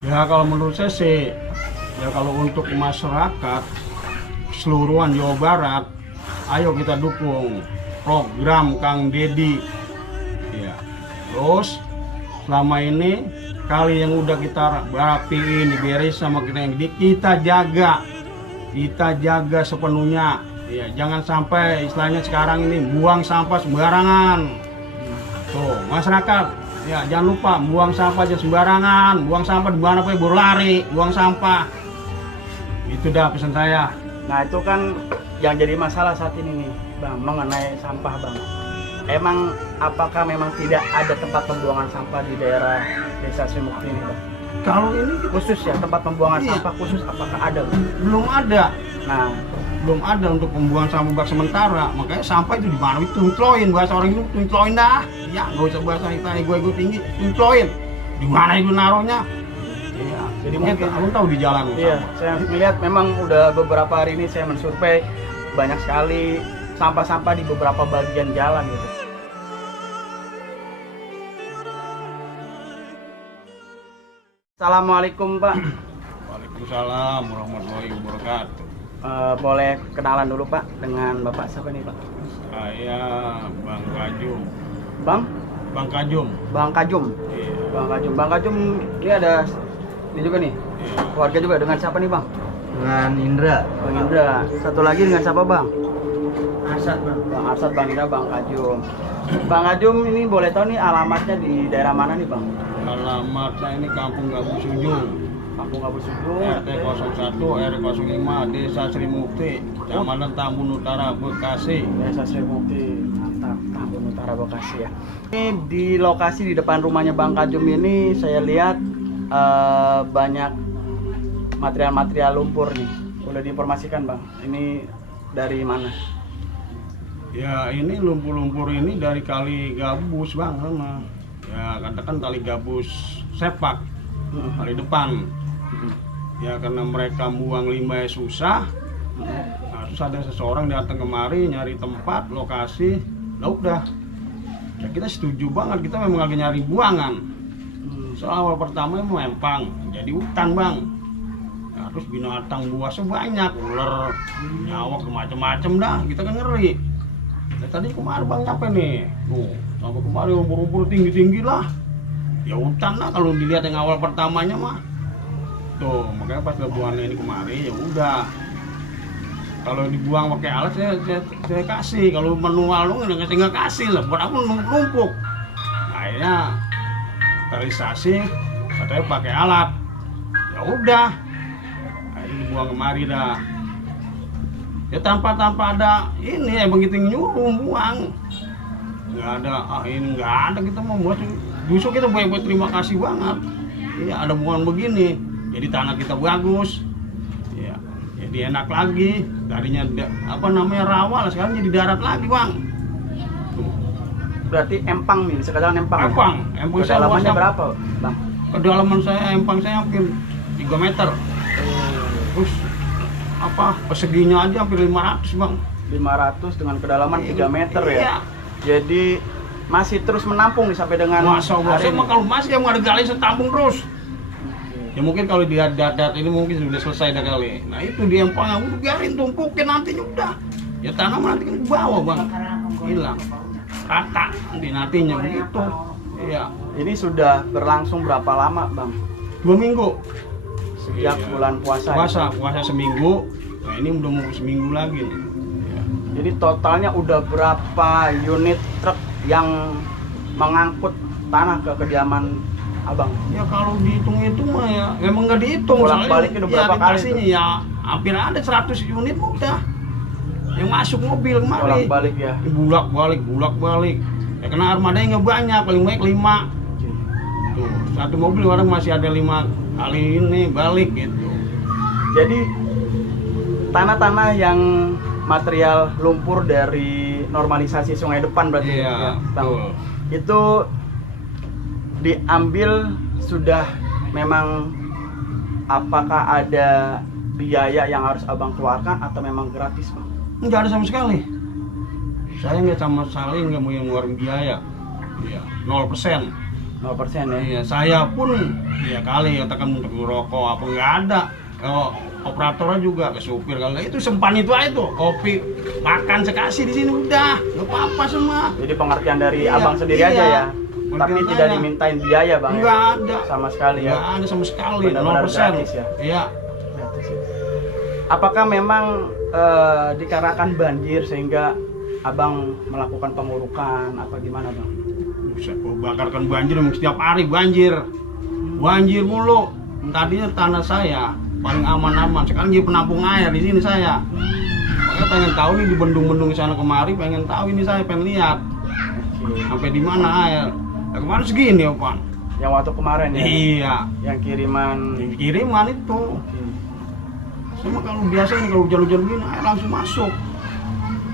Ya kalau menurut saya sih, ya kalau untuk masyarakat keseluruhan Jawa Barat, ayo kita dukung program Kang Deddy. Ya, terus selama ini kali yang udah kita rapiin, diberes sama kita jaga sepenuhnya. Ya, jangan sampai istilahnya sekarang ini buang sampah sembarangan. Tuh, masyarakat. Ya, jangan lupa buang sampah aja sembarangan, buang sampah di mana pun berlari, buang sampah. Itu dah pesan saya. Nah itu kan yang jadi masalah saat ini nih Bang, mengenai sampah Bang. Emang apakah memang tidak ada tempat pembuangan sampah di daerah Desa Sri Mukti ini Bang? Kalau ini Khusus ya, tempat pembuangan Iya. sampah khusus apakah ada Bang? belum ada. Nah, Belum ada untuk pembuangan sampah bak sementara. Makanya sampah itu di mana itu tuntloin, bahasa orang itu tuntloin dah. Ya, nggak usah bahasa kita ego tinggi, tuntloin. Di mana itu naruhnya? Iya, Jadi mungkin mungkin- aku tahu di jalan. iya, saya melihat memang udah beberapa hari ini saya mensurvei banyak sekali sampah-sampah di beberapa bagian jalan gitu. Assalamualaikum Pak. Waalaikumsalam warahmatullahi wabarakatuh. Boleh kenalan dulu Pak dengan Bapak siapa nih Pak? Saya Bang Kajum. Bang? Bang Kajum. Bang Kajum. Iya. Bang Kajum. Bang Kajum ini ada ini juga nih. Iya. Keluarga juga dengan siapa nih Bang? Dengan Indra. Bang Indra. Satu lagi dengan siapa Bang? Asad bang. Bang Arsad, Bang Indra, Bang Kajum. Bang Kajum ini boleh tahu nih alamatnya di daerah mana nih Bang? Alamat saya ini Kampung Gabus Ujung, Kampung Gabus Ujung. RT 01 RW 05 Desa Sri Mukti, Kecamatan Tambun Utara, Bekasi. Desa Sri Mukti. Mantap, Tambun Utara Bekasi ya. Ini di lokasi di depan rumahnya Bang Kajum ini saya lihat banyak material-material lumpur nih. Boleh diinformasikan Bang, ini dari mana? Ya ini lumpur-lumpur ini dari kali gabus bang, sama. Ya katakan kali gabus sepak, kali depan. Ya karena mereka buang limbah susah, nah, terus ada seseorang datang kemari nyari tempat, lokasi, lah udah. Ya kita setuju banget, kita memang lagi nyari buangan. Soal awal pertama emang empang, jadi hutan bang. Nah, terus binatang buasnya banyak, ular, nyawak, macam-macam dah, kita kan ngeri. Nah, tadi kemarin bang nyampe nih, tuh sampai kemarin rumpur-rumpur tinggi-tinggi lah. Ya hutan lah kalau dilihat yang awal pertamanya mah. Tuh makanya pas buangan ini kemarin ya udah. Kalau dibuang pakai alat saya kasih, kalau manual lu nggak kasih lah, buat aku numpuk. Akhirnya sterilisasi, katanya pakai alat. Ya udah, akhirnya dibuang kemari dah. Ya tanpa ada ini ya begitu nyuruh buang, nggak ada ini nggak ada, kita mau buat justru kita buat terima kasih banget. Iya ada buangan begini, jadi tanah kita bagus, ya jadi enak lagi. Tadinya apa namanya rawa, sekarang jadi darat lagi bang. Tuh. Berarti empang nih, sekarang empang. Empang saya Kedalamannya luasnya- berapa Bang? Kedalaman saya empang saya hampir 3 meter. Terus apa perseginya aja hampir 500 bang. 500 dengan kedalaman 3 meter ya. Iya. Jadi masih terus menampung nih sampai dengan Masa Allah, hari saya ini. mah kalau masih yang ada gali saya tampung terus. Ya mungkin kalau di darat ini mungkin sudah selesai dah kali. Nah itu di empang udah biarin tumpukin nantinya udah. Ya tanam nanti kan di bawah bang, hilang rata nantinya begitu. Iya. Ini sudah berlangsung berapa lama Bang? 2 minggu. Sejak Iya. bulan puasa. Puasa seminggu. Nah ini udah mau seminggu lagi nih. Iya. Jadi totalnya udah berapa unit truk yang mengangkut tanah ke kediaman Abang? Ya kalau dihitung-hitung mah ya memang nggak dihitung. Bolak-balik udah berapa kali dikasihnya ya hampir ada 100 unit udah yang masuk mobil kemari. Bolak-balik ya. Bulak-balik. Ya karena armadanya nggak banyak, paling banyak 5. Tuh, satu mobil orang masih ada 5 kali ini balik gitu. Jadi tanah-tanah yang material lumpur dari normalisasi sungai depan berarti Iya, ya, Bang. betul. Itu diambil sudah memang, apakah ada biaya yang harus Abang keluarkan atau memang gratis Bang? Nggak ada sama sekali. Saya nggak sama sekali nggak mau yang ngeluarin biaya. Iya, 0%. 0% ya. Iya, saya pun ya kali katakan untuk rokok apa nggak ada. Kalau operatornya juga ke supir kalau itu sempan itu aja tuh kopi makan sekasih di sini udah nggak apa-apa semua. Jadi pengertian dari Iya, abang sendiri iya. aja ya. Tapi Pengertian tidak saya. dimintain biaya bang. Nggak ya? ada Sama sekali ya. nggak ada sama sekali Benar-benar 0%. gratis ya? Iya. Gratis ya. Apakah memang dikarenakan banjir sehingga abang melakukan pengurukan apa gimana bang? Buset, gua bakarkan banjir emang setiap hari banjir mulu. Tadinya tanah saya paling aman-aman, sekarang jadi penampung air di sini saya. Makanya pengen tahu nih di bendung-bendung sana kemari, pengen tahu ini saya pengen lihat sampai di mana air. Ya, kemarin segini ya Pak. Yang waktu kemarin ya? Iya, Yang kiriman. kiriman itu. Sama kalau biasa ini kalau hujan-hujan begini air langsung masuk.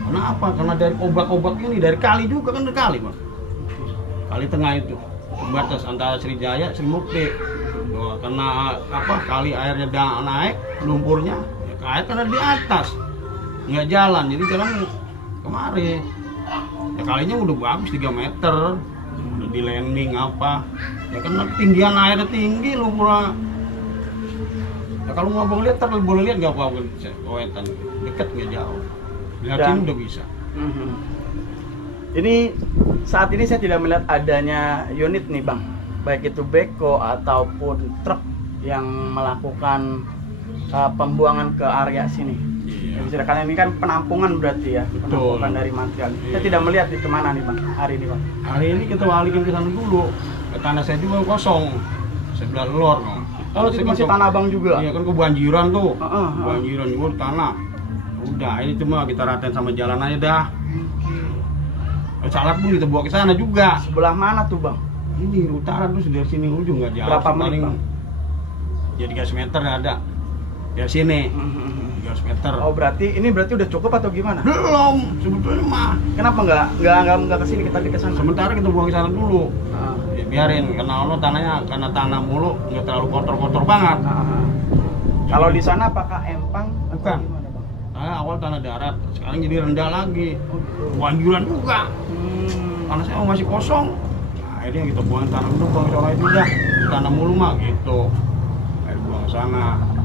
Kenapa? Karena dari obat-obat ini dari kali juga kan dari kali Pak. Kali tengah itu pembatas antara Srijaya Sri Mukti. Tuh, karena apa? Kali airnya naik, lumpurnya, ya, air karena di atas nggak jalan, jadi jalan kemari. Ya kalinya udah bagus 3 meter, udah di landing apa. Ya karena tinggian airnya tinggi lumpurnya. Ya kalau mau abang lihat, boleh lihat nggak apa-apa, wetan deket nggak jauh. Lihat Dan- sini udah bisa. Mhm. Ini saat ini saya tidak melihat adanya unit nih bang, baik itu beko ataupun truk yang melakukan pembuangan ke area sini. Iya. Jadi karena ini kan penampungan berarti ya, Betul. penampungan dari material. Saya Iya. tidak melihat di kemana nih bang hari ini bang. Hari ini kita balikin ke sana dulu. Tanah saya juga kosong, sebelah lor. No. Oh, itu masih tanah abang juga? Iya kan kebanjiran tuh. Heeh, heeh. Banjiran juga di tanah. Udah, ini cuma kita ratain sama jalan aja dah. Salah pun kita bawa ke sana juga. Sebelah mana tuh bang? Ini utara terus dari sini ujung nggak jauh. Berapa sih, menit, paling Bang? jadi 300 meter ada. Dari sini Mhm. 300 meter. Oh berarti ini udah cukup atau gimana? Belum, sebetulnya mah. Kenapa nggak kesini kita ke sana? Sementara kita buang ke sana dulu. Heeh. Ya, biarin, karena Allah tanahnya karena tanah mulu nggak terlalu kotor-kotor banget. Heeh. Kalau di sana apakah empang atau Bukan. gimana bang? Awal tanah darat, sekarang jadi rendah lagi. Oh, gitu. Banjiran juga. Tanah saya masih kosong. Nah, akhirnya kita buang tanah dulu, buang ke sana itu udah. Tanah mulu mah gitu. Air buang ke sana.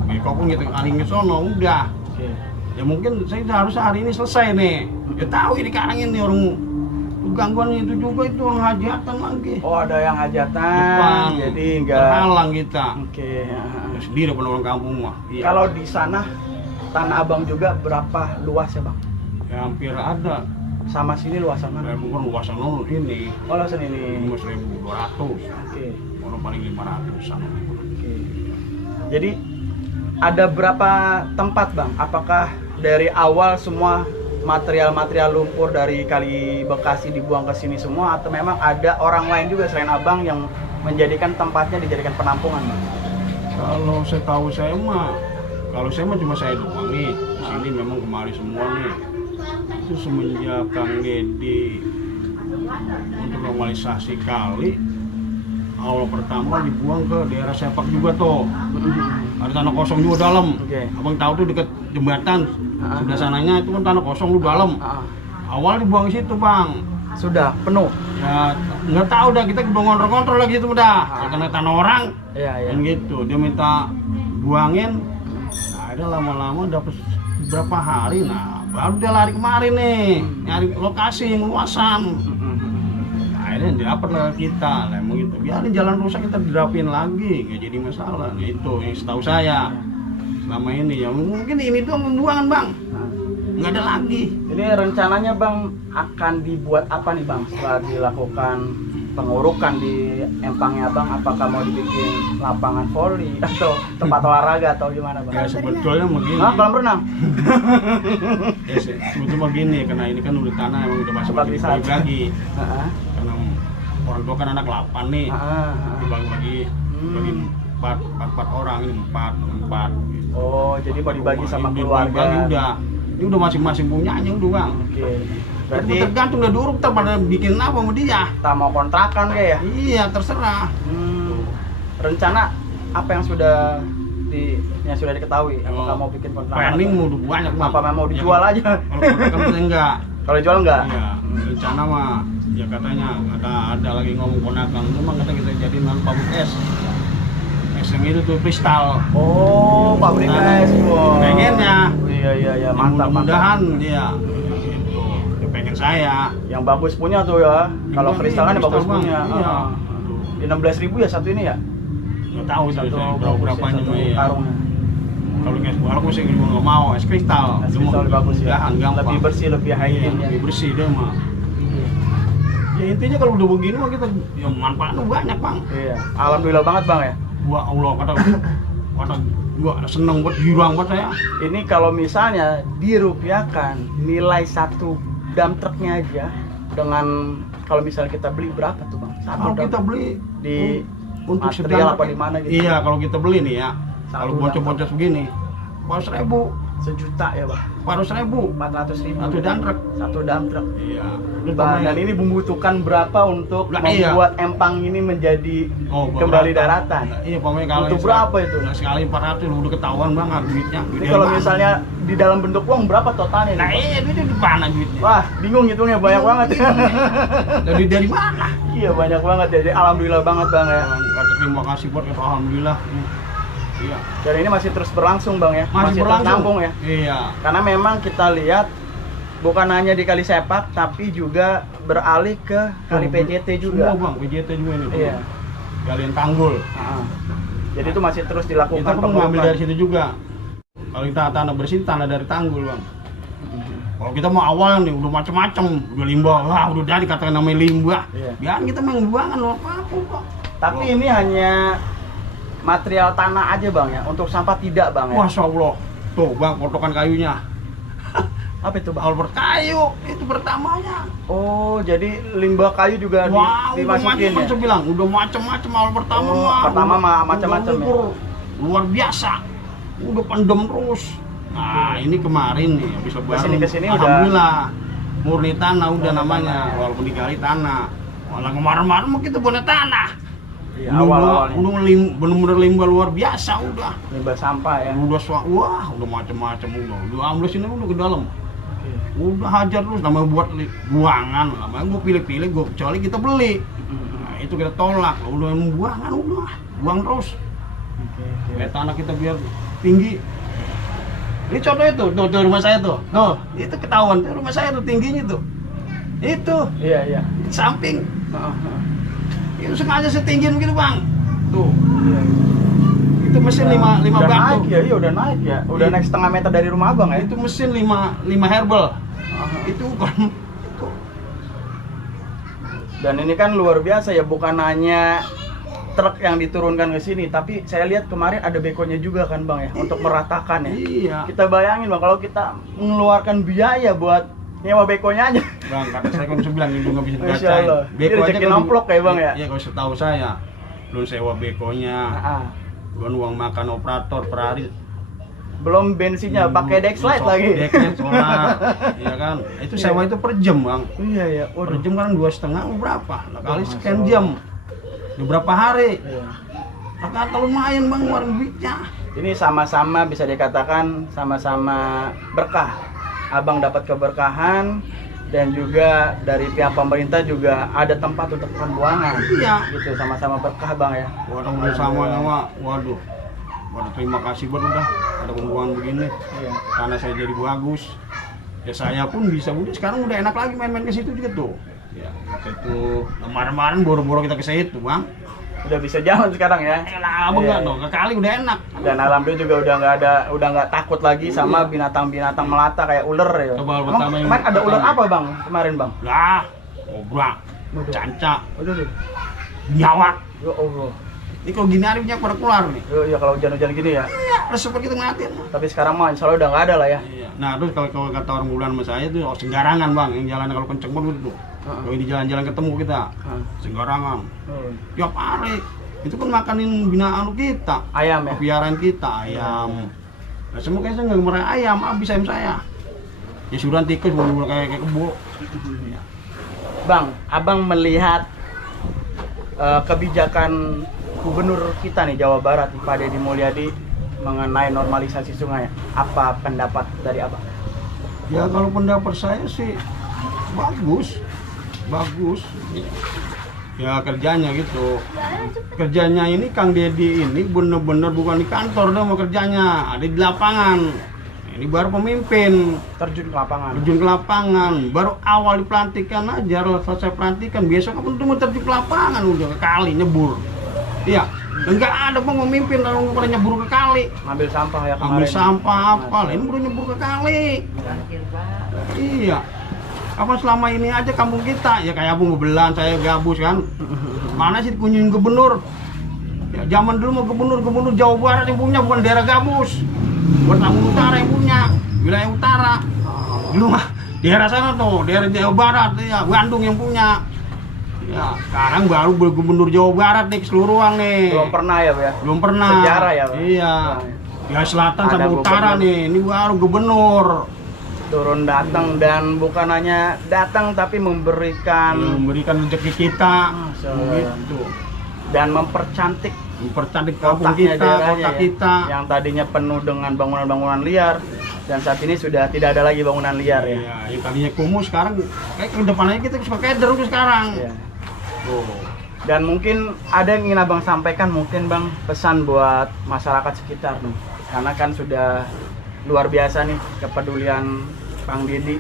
Beko pun kita aling ke sono udah. Oke. Ya mungkin saya harus hari ini selesai nih. Ya tahu ini sekarang ini orang gangguan itu juga itu orang hajatan lagi. Oh ada yang hajatan, Depan, jadi nggak. terhalang kita. Oke. Ya, sendiri pun orang kampung mah. Iya. Kalau di sana tanah abang juga berapa luas ya bang? Ya, hampir ada. Sama sini luasan mana? Bukan luasan ini. Oh luasan ini. 1.200. Oke. Orang paling 500-an. Oke. Jadi ada berapa tempat bang? Apakah dari awal semua material-material lumpur dari Kali Bekasi dibuang ke sini semua atau memang ada orang lain juga selain abang yang menjadikan tempatnya dijadikan penampungan bang? Kalau saya tahu saya mah cuma saya doang nih. Di sini memang kemari semua nih. Itu semenjak Kang Dedi untuk normalisasi kali awal pertama dibuang ke daerah Sepak juga tuh. Ada tanah kosong juga dalam. Oke. Abang tahu tuh dekat jembatan. Ah. Sebelah sananya itu kan tanah kosong lu dalam. Ah, Awal dibuang ke situ, Bang. sudah penuh. Ya nggak tahu dah, kita udah ngontrol lagi itu udah. Ya, karena tanah orang Iya iya. kan gitu. Dia minta buangin. Nah, ada lama-lama dapat berapa hari. Nah, baru dia lari kemarin nih, nyari lokasi yang luasan. Nah, akhirnya dapat lah kita. Lah emang gitu. Biarin jalan rusak kita dirapin lagi, nggak jadi masalah. Nah, itu yang setahu saya. Selama ini ya mungkin ini doang pembuangan, Bang. Nggak ada lagi. Ini rencananya bang akan dibuat apa nih bang setelah dilakukan pengurukan di empangnya bang? Apakah mau dibikin lapangan voli atau tempat olahraga atau gimana Ya bang? sebetulnya begini. Hah, kolam renang? Ya, sebetulnya begini, karena ini kan udah tanah emang udah masuk Tempat wisata. dibagi. Heeh. Karena orang tua kan anak 8 nih. Heeh. Dibagi-bagi bagi empat orang, ini empat. Gitu. Oh, jadi mau dibagi sama Ini keluarga. dibagi udah. Ini udah masing-masing punyanya udah, Bang. Oke. Berarti Berarti tergantung dari dulu kita pada bikin apa sama dia. kita mau kontrakan kayak ya? Iya, terserah. Rencana apa yang sudah diketahui? Apakah Oh, mau bikin kontrakan? Planning atau- udah banyak, Bang. Apa memang mau dijual aja? Kalau kontrakan kita enggak. Kalau jual enggak? Iya, rencana mah ya katanya ada lagi ngomong ponakan, cuma kata kita jadiin pabrik es. Es yang itu tuh kristal. Oh, pabrik es. Wow. Pengennya. Iya, mantap. Mudah-mudahan dia gitu. Ya pengen saya. Yang bagus punya tuh ya. Kalau Iya, kristal kan yang bagus Bang. punya. Iya. Di 16.000 ya satu ini ya? Nggak tahu sih Satu saya berapanya satu mah ya. karungnya. Kalau es walaupun saya juga nggak mau es kristal. Es Cuma kristal bagus ya. mudahan gampang. Lebih bersih, lebih Iya, hygiene ya. lebih bersih dia mah. Ya intinya kalau udah begini mah kita ya manfaatnya banyak bang. Iya. Alhamdulillah banget Bang ya. Wah Allah kata gua seneng buat girang buat saya. Ini kalau misalnya dirupiahkan nilai satu dump truknya aja dengan kalau misalnya kita beli berapa tuh Bang? Kalau kita beli di untuk material sedang apa di mana gitu? Iya kalau kita beli nih ya. Satu Kalau bocor-bocor begini, 400.000, Sejuta ya Bang? 400.000 400.000 satu dump truck. Satu dump truk. Iya. Dan ini membutuhkan berapa untuk Lah, iya. membuat empang ini menjadi Oh, kembali berapa? daratan? Iya, pokoknya kalau Untuk berapa itu? Nah, sekali 400 udah ketahuan banget duitnya. Ini kalau misalnya di dalam bentuk uang berapa totalnya? Nah, nih, Bang? iya duitnya di mana duitnya? Wah, bingung hitungnya banyak banget. Dari mana? Iya, banyak banget ya. Jadi alhamdulillah banget Bang ya. Kata terima kasih buat kata alhamdulillah. Iya. Dan ini masih terus berlangsung Bang ya. Masih terus berlangsung. nampung ya. Iya. Karena memang kita lihat bukan hanya di Kali Sepak tapi juga beralih ke Kali PJT juga. Semua bang, PJT juga ini. Iya. Galian Tanggul. Nah, jadi itu masih terus dilakukan Kita pun ngambil dari pengerukan. situ juga. Kalau kita tanah bersih, tanah dari Tanggul bang. Kalau kita mau awal nih udah macem-macem, udah limbah, wah udah jadi katakan namanya limbah. Iya. Biar kita main buangan apa-apa kok. Tapi ini hanya material tanah aja Bang ya, untuk sampah tidak Bang ya. Masya Allah, tuh bang potongan kayunya. Apa itu Bang? Albert kayu itu pertamanya. Oh, jadi limbah kayu juga Wah, udah dimasukin macam-macam ya? saya bilang, udah macam-macam awal pertama Oh, mah. pertama udah- mah udah macam-macam ya? ngukur, luar biasa. Udah pendem terus. Nah, ini kemarin nih habis lebaran. Kesini udah- Alhamdulillah. Murni tanah udah namanya, walaupun digali tanah. Walau kemarin-kemarin mah kita bonet tanah. Iya, awal-awalnya. Udah bener-bener limbah luar biasa udah. Limbah sampah ya. Wah, udah macam-macam udah ambles ini udah ke dalam. Udah hajar terus namanya buat buangan, namanya gue pilih-pilih, gue kecuali kita beli. Nah, itu kita tolak, udah buangan udah, buang terus. Kayak tanah kita biar tinggi. Ini contoh itu, tuh rumah saya tuh. Tuh, itu ketahuan tuh rumah saya tuh tingginya tuh. Itu Iya. di samping. Heeh. Itu sengaja setinggiin begitu, Bang. Tuh. Iya. Itu mesin 5 Udah batu. naik ya, iya udah naik ya. Udah Iya. naik setengah meter dari rumah Abang ya. Itu mesin 5 herbal. Itu bukan. Dan ini kan luar biasa ya, bukan hanya truk yang diturunkan ke sini, tapi saya lihat kemarin ada bekonya juga kan Bang ya, untuk meratakan ya. Iya. Kita bayangin Bang, kalau kita mengeluarkan biaya buat nyewa bekonya aja. Bang, kata saya kan bisa bilang itu nggak bisa Masya dibacain. Allah. Ini rezeki kalau- nomplok ya, Bang, ya? Iya, kalau setahu saya, belum sewa bekonya, Ah, belum uang makan operator per hari. belum bensinnya pakai Dexlite lagi. Dexlite solar, iya kan? Itu sewa itu per jam, Bang. Iya ya, Per jam kan 2,5 berapa? Nah, kali Masya sekian Allah. jam. Udah berapa hari? Iya. Kata lumayan, Bang, ngeluarin duitnya. Ini sama-sama bisa dikatakan sama-sama berkah. Abang dapat keberkahan dan juga dari pihak pemerintah juga ada tempat untuk pembuangan. Iya. Gitu, sama-sama berkah Bang ya. Waduh, udah sama-sama. Waduh. Terima kasih buat udah ada pembuangan begini. Iya. Karena saya jadi bagus. Ya saya pun bisa udah sekarang udah enak lagi main-main ke situ juga tuh. Ya, itu kemarin-kemarin boro-boro kita ke situ, Bang. Udah bisa jalan sekarang ya. Elah, Abang Iya, enggak iya. dong. Kali udah enak. Dan alhamdulillah juga udah nggak takut lagi sama binatang-binatang melata kayak ular ya. Coba Emang pertama yang kemarin ada ular pertama. apa Bang kemarin Bang? Lah, kobra, Waduh. cancak, Aduh. nyawak. Ya Allah. Ini kalau gini hari punya pada keluar nih. Ya kalau hujan-hujan gini ya. Iya, resep kita ngeliatin. Tapi sekarang mah insya Allah udah nggak ada lah ya. Iya. Nah, terus kalau kata orang bulan sama saya tuh sembarangan, Bang. Yang jalan kalau kenceng banget tuh. Kalau di jalan-jalan ketemu kita, sembarangan. Tiap hari. Itu kan makanin binaan kita. Ayam ya. Piaraan kita, ayam. Nah, semua kayaknya nggak merah ayam, habis ayam saya. Ya sudah tikus bener-bener kayak kebo. Iya. Bang, Abang melihat kebijakan Gubernur kita nih Jawa Barat, Pak Deddy Mulyadi mengenai normalisasi sungai. Apa pendapat dari Abang? Ya kalau pendapat saya sih bagus. Ya kerjanya gitu. Kerjanya ini Kang Deddy ini bener-bener bukan di kantor dah mau kerjanya, ada di lapangan. Ini baru pemimpin Terjun ke lapangan. baru awal dipelantikan aja, selesai pelantikan besok apa tuh mau terjun ke lapangan udah ke kali nyebur. Iya, enggak ada bang memimpin kalau nggak pernah nyebur ke kali. Ngambil sampah ya kemarin. Ambil sampah apa, ini baru nyebur ke kali. Iya. Apa selama ini aja kampung kita ya kayak Abang Belan, saya Gabus kan. Mana sih kunjungin gubernur? Ya zaman dulu mau gubernur Jawa Barat yang punya, bukan daerah Gabus. Bukan Lampung Utara yang punya, wilayah utara. Dulu mah daerah sana tuh, daerah Jawa Barat ya, Bandung yang punya. Ya, sekarang baru gubernur Jawa Barat nih keseluruhan nih. Belum pernah ya, Pak ya? Belum pernah. Sejarah ya, Pak? Iya. Ya selatan Ada sama utara gubernur. nih, ini baru gubernur. Turun datang dan bukan hanya datang tapi memberikan Memberikan rezeki kita, Masya Allah. gitu. dan mempercantik Mempercantik kampung kotanya, kita, daerahnya kota ya. kita. Yang tadinya penuh dengan bangunan-bangunan liar dan saat ini sudah tidak ada lagi bangunan liar ya. Iya, yang tadinya kumuh sekarang kayak ke depannya kita suka keder tuh sekarang. Iya. Oh. Dan mungkin ada yang ingin Abang sampaikan, mungkin Bang, pesan buat masyarakat sekitar nih. Karena kan sudah luar biasa nih kepedulian Kang Deddy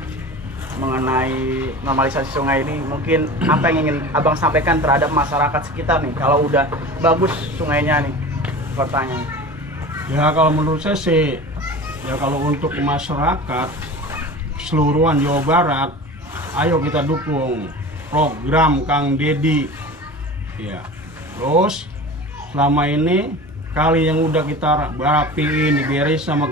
mengenai normalisasi sungai ini. Mungkin apa yang ingin Abang sampaikan terhadap masyarakat sekitar nih kalau udah bagus sungainya nih, kotanya. Ya kalau menurut saya sih, ya kalau untuk masyarakat keseluruhan Jawa Barat, ayo kita dukung program Kang Deddy. Ya, terus selama ini kali yang udah kita rapiin, diberes sama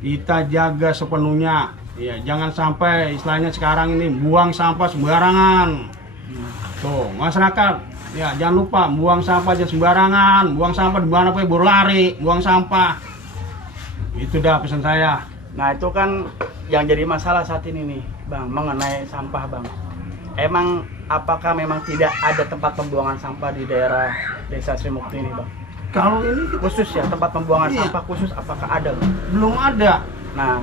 kita jaga sepenuhnya. Ya, jangan sampai istilahnya sekarang ini buang sampah sembarangan. Tuh, masyarakat, ya jangan lupa buang sampah aja sembarangan, buang sampah di mana pun baru lari, buang sampah. Itu dah pesan saya. Nah itu kan yang jadi masalah saat ini nih Bang, mengenai sampah Bang. Emang apakah memang tidak ada tempat pembuangan sampah di daerah Desa Sri Mukti ini Bang? Kalau ini Khusus ya, tempat pembuangan Iya. sampah khusus apakah ada Bang? belum ada. Nah,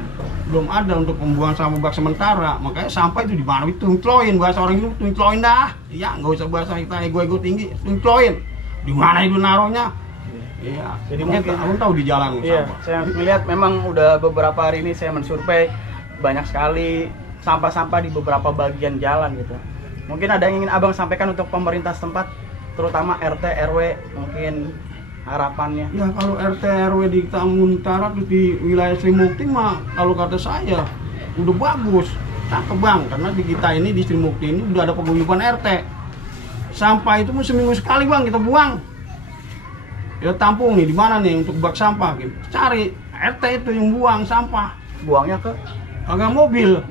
Belum ada untuk pembuangan sampah bak sementara. Makanya sampah itu di mana itu tuncloin, bahasa orang itu tuncloin dah. Ya, nggak usah bahasa kita ego tinggi, tuncloin. Di mana itu naruhnya? Iya. Jadi Mungkin mungkin- aku tahu di jalan iya, sampah. saya melihat memang udah beberapa hari ini saya mensurvei banyak sekali sampah-sampah di beberapa bagian jalan gitu. Mungkin ada yang ingin Abang sampaikan untuk pemerintah setempat, terutama RT RW, mungkin harapannya. Ya kalau RT RW di Tambun Utara terus di wilayah Sri Mukti mah kalau kata saya udah bagus, cakep bang, karena di kita ini di Sri Mukti ini udah ada paguyuban RT. Sampah itu mah seminggu sekali bang kita buang. Ya tampung nih di mana nih untuk bak sampah, gitu. Cari RT itu yang buang sampah. Buangnya ke Agak mobil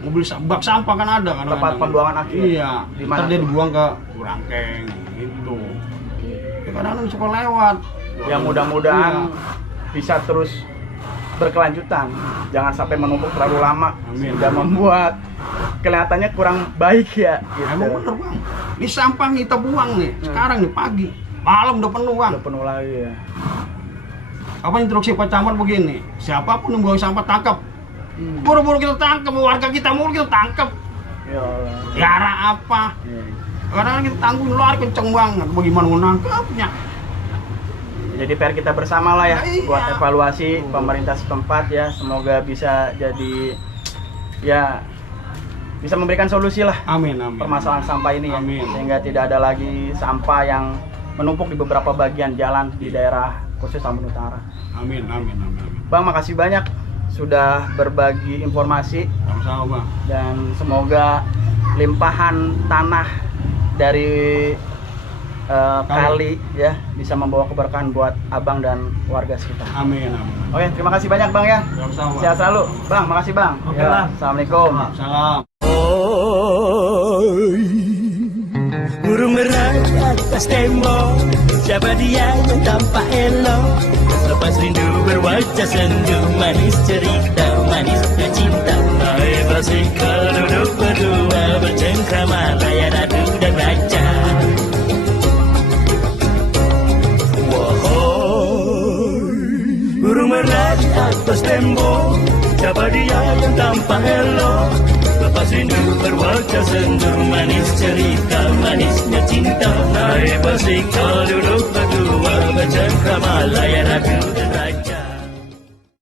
bak sampah kan ada kan. Tempat pembuangan akhir. Iya. Di mana Ntar dia tuh? dibuang ke Burangkeng gitu. Ya kadang-kadang suka lewat. yang mudah-mudahan Iya. bisa terus berkelanjutan, jangan sampai menumpuk terlalu lama Amin. sehingga membuat kelihatannya kurang baik ya gitu. Emang bener bang, ini sampah kita buang nih, sekarang nih pagi, malam udah penuh bang. Udah penuh lagi ya. Apa instruksi Pak Camat begini, siapapun yang buang sampah tangkap. Buru-buru kita tangkap, warga kita mulu kita tangkap. Ya Allah. Gara apa? Iya. Kadang kita tanggung lari kenceng banget, bagaimana mau nangkapnya? Jadi PR kita bersama lah ya Iya. buat evaluasi pemerintah setempat ya, semoga bisa jadi ya bisa memberikan solusi lah Amin, amin. permasalahan sampah ini ya, Amin. sehingga tidak ada lagi sampah yang menumpuk di beberapa bagian jalan di daerah khusus Tambun Utara. Amin, amin, amin, amin. Bang, makasih banyak sudah berbagi informasi Sama-sama bang. dan semoga limpahan tanah dari kali ya bisa membawa keberkahan buat Abang dan warga sekitar. Amin, amin. Oke, terima kasih banyak Bang ya. Sama-sama. Sehat selalu. Bang, makasih Bang. Oke, Ya, Bang. Assalamualaikum. Salam. Burung merah di atas tembok, siapa dia yang tampak elok? Lepas rindu berwajah sendu, manis cerita, manisnya cinta. Hai basikal duduk berdua, bercengkrama layan adu dan raja. Burung merah di atas tembok, siapa dia yang tampak elok? Lepas rindu berwajah sendu, manis cerita, manisnya cinta. Naik basikal duduk berdua, bercengkrama layan aku.